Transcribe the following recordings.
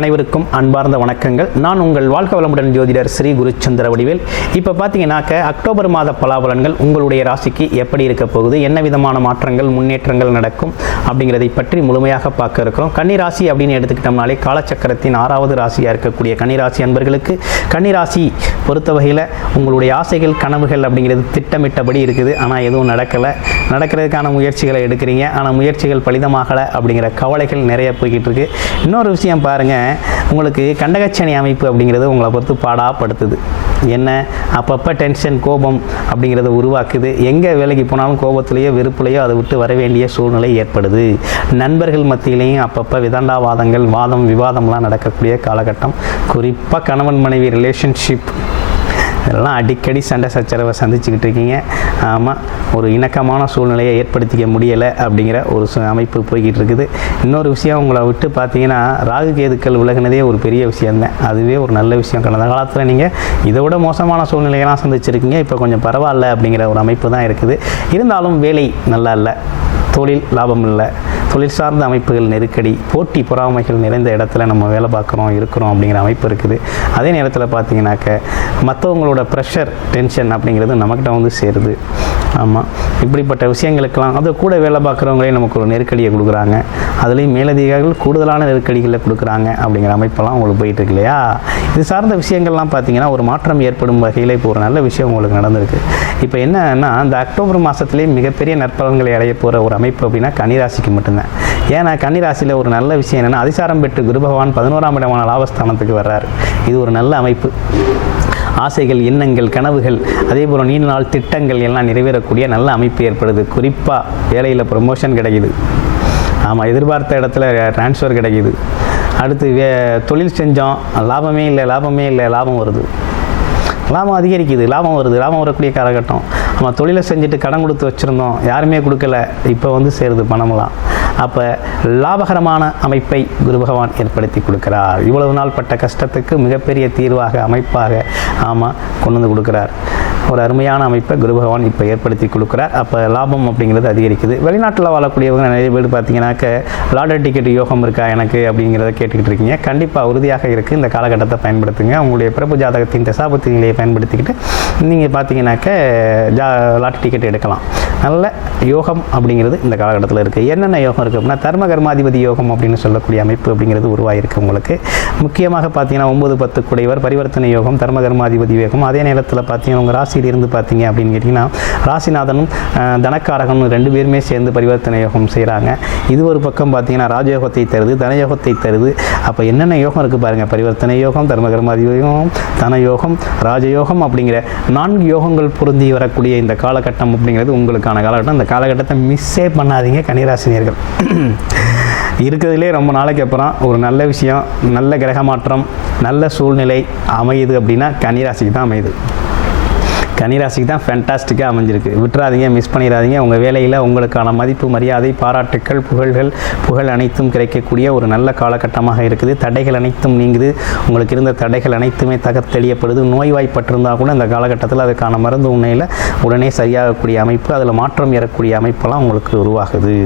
அனைவருக்கும் அன்பார்ந்த வணக்கங்கள். நான் உங்கள் வாழ்க்கை வளமுடன் ஜோதிடர் ஸ்ரீ குருச்சந்திர வடிவேல். இப்போ பார்த்தீங்கன்னாக்க அக்டோபர் மாத பலாபலன்கள் உங்களுடைய ராசிக்கு எப்படி இருக்க போகுது, என்ன விதமான மாற்றங்கள் முன்னேற்றங்கள் நடக்கும் அப்படிங்கிறதை பற்றி முழுமையாக பார்க்க இருக்கிறோம். கன்னிராசி அப்படின்னு எடுத்துக்கிட்டோம்னாலே காலச்சக்கரத்தின் 6வது ராசியாக இருக்கக்கூடிய கன்னிராசி அன்பர்களுக்கு கன்னிராசி பொறுத்த வகையில் உங்களுடைய ஆசைகள் கனவுகள் அப்படிங்கிறது திட்டமிட்டபடி இருக்குது. ஆனால் எதுவும் நடக்கிறதுக்கான முயற்சிகளை எடுக்கிறீங்க, ஆனால் முயற்சிகள் பலிதமாகலை அப்படிங்கிற கவலைகள் நிறைய போய்கிட்டு இருக்கு. இன்னொரு விஷயம் பாருங்கள், உங்களுக்கு கண்டகச்சனி அமைப்பு அப்படிங்கிறது உங்களை பொறுத்து பாடாப்படுத்துது. என்ன, அப்பப்போ டென்ஷன் கோபம் அப்படிங்கிறத உருவாக்குது. எங்கே வேலைக்கு போனாலும் கோபத்திலேயோ வெறுப்புலையோ அதை விட்டு வர வேண்டிய சூழ்நிலை ஏற்படுது. நண்பர்கள் மத்தியிலையும் அப்பப்போ விதண்டாவாதங்கள் வாதம் விவாதம்லாம் நடக்கக்கூடிய காலகட்டம். குறிப்பாக கணவன் மனைவி ரிலேஷன்ஷிப் இதெல்லாம் அடிக்கடி சண்டை சச்சரவை சந்திச்சுக்கிட்டு இருக்கீங்க. ஆமாம், ஒரு இணக்கமான சூழ்நிலையை ஏற்படுத்திக்க முடியலை அப்படிங்கிற ஒரு அமைப்பு போய்கிட்டு இருக்குது. இன்னொரு விஷயம், உங்களை விட்டு பார்த்தீங்கன்னா ராகு கேதுக்கள் விலகினதே ஒரு பெரிய விஷயம்தான். அதுவே ஒரு நல்ல விஷயம். கடந்த காலத்தில் நீங்கள் இதை விட மோசமான சூழ்நிலையெல்லாம் சந்திச்சிருக்கீங்க. இப்போ கொஞ்சம் பரவாயில்ல அப்படிங்கிற ஒரு அமைப்பு தான் இருக்குது. இருந்தாலும் வேலை நல்லா இல்லை, தொழில் லாபம் இல்லை, தொழில் சார்ந்த அமைப்புகள் நெருக்கடி, போட்டி பொறாமைகள் நிறைந்த இடத்துல நம்ம வேலை பார்க்குறோம் இருக்கிறோம் அப்படிங்கிற அமைப்பு இருக்குது. அதே நேரத்தில் பார்த்தீங்கன்னாக்க மற்றவங்களோட ப்ரெஷர் டென்ஷன் அப்படிங்கிறது நம்மக்கிட்ட வந்து சேருது. ஆமாம், இப்படிப்பட்ட விஷயங்களுக்கெல்லாம் அது கூட வேலை பார்க்குறவங்களே நமக்கு ஒரு நெருக்கடியை கொடுக்குறாங்க. அதுலேயும் மேலதிகாரிகள் கூடுதலான நெருக்கடிகளை கொடுக்குறாங்க அப்படிங்கிற அமைப்பெல்லாம் உங்களுக்கு போயிட்டு இருக்கு இல்லையா? இது சார்ந்த விஷயங்கள்லாம் பார்த்தீங்கன்னா ஒரு மாற்றம் ஏற்படும் வகையில் இப்போ ஒரு நல்ல விஷயம் உங்களுக்கு நடந்திருக்கு. இப்போ என்னன்னா, இந்த அக்டோபர் மாதத்துலேயே மிகப்பெரிய நற்பலன்களை அடைய போகிற ஒரு அமைப்பு அப்படின்னா கன்னிராசிக்கு மட்டும்தான். ஏன்னா கன்னிராசியில் ஒரு நல்ல விஷயம் என்னென்னா, அதிசாரம் பெற்று குரு பகவான் 11ஆம் இடமான லாபஸ்தானத்துக்கு வர்றாரு. இது ஒரு நல்ல அமைப்பு. ஆசைகள் எண்ணங்கள் கனவுகள் அதே போல் நீண்ட நாள் திட்டங்கள் எல்லாம் நிறைவேறக்கூடிய நல்ல அமைப்பு ஏற்படுது. குறிப்பாக வேலையில் ப்ரொமோஷன் கிடைக்குது. ஆமாம், எதிர்பார்த்த இடத்துல ட்ரான்ஸ்ஃபர் கிடைக்குது. அடுத்து தொழில் செஞ்சோம், லாபமே இல்லை லாபம் வருது, லாபம் அதிகரிக்குது, லாபம் வருது, லாபம் வரக்கூடிய காலகட்டம். நம்ம தொழிலை செஞ்சுட்டு கடன் கொடுத்து வச்சுருந்தோம், யாருமே கொடுக்கல, இப்போ வந்து சேருது பணமெல்லாம். அப்போ லாபகரமான அமைப்பை குரு பகவான் ஏற்படுத்தி கொடுக்குறார். இவ்வளவு நாள் பட்ட கஷ்டத்துக்கு மிகப்பெரிய தீர்வாக அமைப்பாக கொண்டு வந்து கொடுக்குறார். ஒரு அருமையான அமைப்பை குரு பகவான் இப்போ ஏற்படுத்தி கொடுக்குறார். அப்போ லாபம் அப்படிங்கிறது அதிகரிக்குது. வெளிநாட்டில் வாழக்கூடியவங்க நிறைய பேர் பார்த்தீங்கன்னாக்க லாட்டரி டிக்கெட் யோகம் இருக்கா எனக்கு அப்படிங்கிறத கேட்டுக்கிட்டு இருக்கீங்க. கண்டிப்பாக உறுதியாக இருக்குது. இந்த காலகட்டத்தை பயன்படுத்துங்க. உங்களுடைய பிறப்பு ஜாதகத்தின் தசாபுத்தி நிலையை பயன்படுத்திக்கிட்டு நீங்கள் பார்த்தீங்கன்னாக்க லாட்டரி டிக்கெட் எடுக்கலாம். நல்ல யோகம் அப்படிங்கிறது இந்த காலகட்டத்தில் இருக்குது. என்னென்ன யோகம் இருக்குது அப்படின்னா, தர்ம கர்மாதிபதி யோகம் அப்படின்னு சொல்லக்கூடிய அமைப்பு அப்படிங்கிறது உருவாகிருக்கு உங்களுக்கு. முக்கியமாக பார்த்தீங்கன்னா 9-10 குடைவர் பரிவர்த்தனை யோகம், தர்ம கர்மாதிபதி யோகம். அதே நேரத்தில் பார்த்தீங்கன்னா உங்கள் ராசியிலிருந்து பார்த்தீங்க அப்படின்னு கேட்டிங்கன்னா ராசிநாதனும் தனக்காரகனும் 2 பேருமே சேர்ந்து பரிவர்த்தனை யோகம் செய்கிறாங்க. இது ஒரு பக்கம் பார்த்தீங்கன்னா ராஜயோகத்தை தருது, தனயோகத்தை தருது. அப்போ என்னென்ன யோகம் இருக்குது பாருங்கள். பரிவர்த்தனை யோகம், தர்ம கர்மாதிபதி யோகம், தனயோகம், ராஜயோகம் அப்படிங்கிற 4 யோகங்கள் பொருந்தி வரக்கூடிய இந்த காலகட்டம் அப்படிங்கிறது உங்களுக்கான காலகட்டம். இந்த காலகட்டத்தை மிஸ்ஸே பண்ணாதீங்க கன்னிராசினியர்கள். இருக்கிறதுலே ரொம்ப நாளைக்கு அப்புறம் ஒரு நல்ல விஷயம், நல்ல கிரக மாற்றம், நல்ல சூழ்நிலை அமையுது அப்படின்னா கன்னிராசிக்கு தான் அமையுது. கன்னிராசிக்கு தான் ஃபேண்டாஸ்டிக்காக அமைஞ்சிருக்கு. விட்டுறாதீங்க, மிஸ் பண்ணிடாதீங்க. உங்கள் வேலையில் உங்களுக்கான மதிப்பு மரியாதை பாராட்டுக்கள் புகழ் அனைத்தும் கிடைக்கக்கூடிய ஒரு நல்ல காலகட்டமாக இருக்குது. தடைகள் அனைத்தும் நீங்குது. உங்களுக்கு இருந்த தடைகள் அனைத்துமே தகர்த்தெளியப்படுது. நோய்வாய்ப்பட்டிருந்தால் கூட இந்த காலகட்டத்தில் அதுக்கான மருந்து உண்மையில் உடனே சரியாகக்கூடிய அமைப்பு, அதில் மாற்றம் ஏறக்கூடிய அமைப்பெல்லாம் உங்களுக்கு உருவாகுது.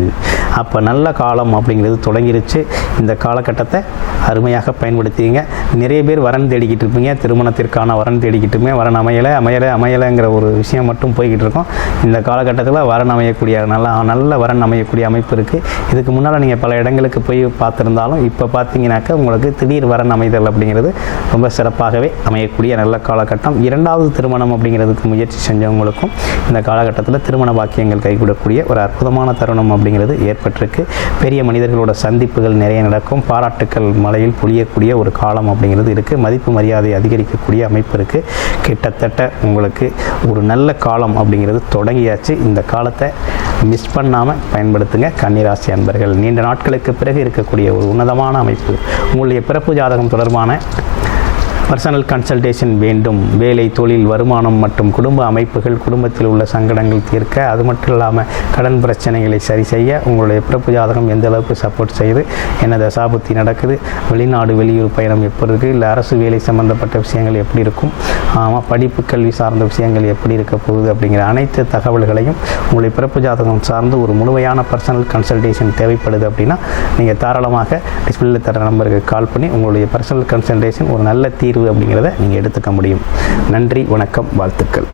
அப்போ நல்ல காலம் அப்படிங்கிறது தொடங்கிருச்சு. இந்த காலகட்டத்தை அருமையாக பயன்படுத்திங்க. நிறைய பேர் வரன் தேடிக்கிட்டு இருப்பீங்க, திருமணத்திற்கான வரன் தேடிக்கிட்டு இருப்பீங்க. வரன் அமையலைங்கிற ஒரு விஷயம் மட்டும் போய்கிட்டு இருக்கோம். இந்த காலகட்டத்தில் வரன் அமையக்கூடிய நல்ல வரன் அமையக்கூடிய அமைப்பு இருக்குது. இதுக்கு முன்னால் நீங்கள் பல இடங்களுக்கு போய் பார்த்துருந்தாலும் இப்போ பார்த்தீங்கன்னாக்கா உங்களுக்கு திடீர் வரன் அமைதல் அப்படிங்கிறது ரொம்ப சிறப்பாகவே அமையக்கூடிய நல்ல காலகட்டம். 2வது திருமணம் அப்படிங்கிறதுக்கு முயற்சி செஞ்சவங்களுக்கும் இந்த காலகட்டத்தில் திருமண பாக்கியங்கள் கைகூடக்கூடிய ஒரு அற்புதமான தருணம் அப்படிங்கிறது ஏற்பட்டிருக்கு. பெரிய மனிதர்களோட சந்திப்புகள் நிறைய நடக்கும். பாராட்டுக்கள் மலையில் பொழியக்கூடிய ஒரு காலம் அப்படிங்கிறது இருக்குது. மதிப்பு மரியாதை அதிகரிக்கக்கூடிய அமைப்பு இருக்குது. கிட்டத்தட்ட உங்களுக்கு ஒரு நல்ல காலம் அப்படிங்கிறது தொடங்கியாச்சு. இந்த காலத்தை மிஸ் பண்ணாமல் பயன்படுத்துங்க கன்னிராசி அன்பர்கள். நீண்ட நாட்களுக்கு பிறகு இருக்கக்கூடிய ஒரு உன்னதமான அமைப்பு. உங்களுடைய பிறப்பு ஜாதகம் தொடர்பான பர்சனல் கன்சல்டேஷன் வேண்டும், வேலை, தொழில், வருமானம் மற்றும் குடும்ப அமைப்புகள், குடும்பத்தில் உள்ள சங்கடங்கள் தீர்க்க, அது மட்டும் இல்லாமல் கடன் பிரச்சனைகளை சரி செய்ய, உங்களுடைய பிறப்பு ஜாதகம் எந்த அளவுக்கு சப்போர்ட் செய்யுது, என்ன தசாபுத்தி நடக்குது, வெளிநாடு வெளியூர் பயணம் எப்படி இருக்குது, இல்லை அரசு வேலை சம்பந்தப்பட்ட விஷயங்கள் எப்படி இருக்கும், படிப்பு கல்வி சார்ந்த விஷயங்கள் எப்படி இருக்க போகுது அப்படிங்கிற அனைத்து தகவல்களையும் உங்களுடைய பிறப்பு ஜாதகம் சார்ந்து ஒரு முழுமையான பர்சனல் கன்சல்டேஷன் தேவைப்படுது அப்படின்னா நீங்கள் தாராளமாக டிஸ்பிளேல தர நம்பருக்கு கால் பண்ணி உங்களுடைய பர்சனல் கன்சல்டேஷன் ஒரு நல்ல தீர்வு அப்படிங்கிறத நீங்கள் எடுத்துக்க முடியும். நன்றி, வணக்கம், வாழ்த்துக்கள்.